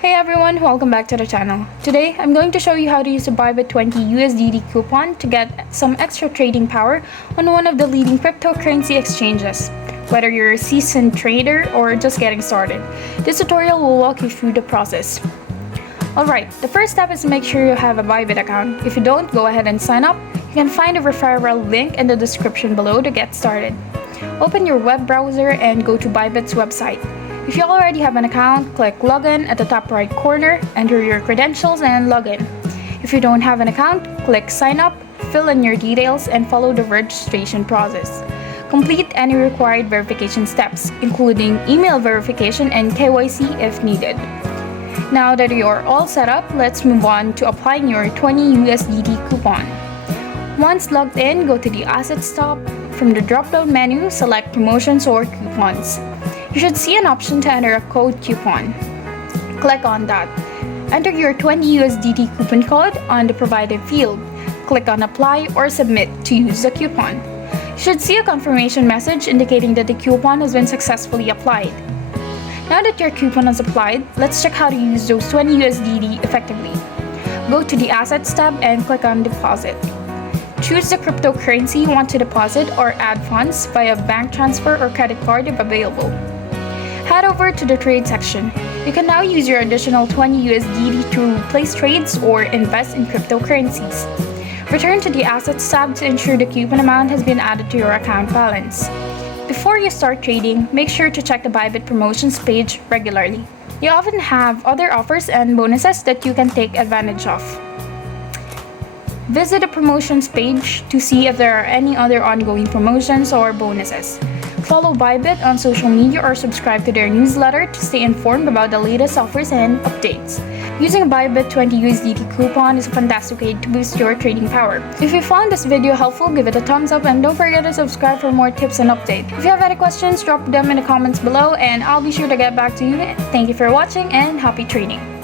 Hey everyone, welcome back to the channel. Today, I'm going to show you how to use a Bybit 20 USDT coupon to get some extra trading power on one of the leading cryptocurrency exchanges. Whether you're a seasoned trader or just getting started, this tutorial will walk you through the process. Alright, the first step is to make sure you have a Bybit account. If you don't, go ahead and sign up. You can find a referral link in the description below to get started. Open your web browser and go to Bybit's website. If you already have an account, click Login at the top right corner, enter your credentials and log in. If you don't have an account, click Sign Up, fill in your details, and follow the registration process. Complete any required verification steps, including email verification and KYC if needed. Now that you're all set up, let's move on to applying your 20 USDT coupon. Once logged in, go to the Assets tab. From the drop-down menu, select Promotions or Coupons. You should see an option to enter a code coupon. Click on that. Enter your 20 USDT coupon code on the provided field. Click on Apply or Submit to use the coupon. You should see a confirmation message indicating that the coupon has been successfully applied. Now that your coupon is applied, let's check how to use those 20 USDT effectively. Go to the Assets tab and click on Deposit. Choose the cryptocurrency you want to deposit or add funds via bank transfer or credit card if available. Head over to the Trade section. You can now use your additional 20 USDT to place trades or invest in cryptocurrencies. Return to the Assets tab to ensure the coupon amount has been added to your account balance. Before you start trading, make sure to check the Bybit promotions page regularly. You often have other offers and bonuses that you can take advantage of. Visit the promotions page to see if there are any other ongoing promotions or bonuses. Follow Bybit on social media or subscribe to their newsletter to stay informed about the latest offers and updates. Using a Bybit 20 USDT coupon is a fantastic way to boost your trading power. If you found this video helpful, give it a thumbs up and don't forget to subscribe for more tips and updates. If you have any questions, drop them in the comments below and I'll be sure to get back to you. Thank you for watching and happy trading!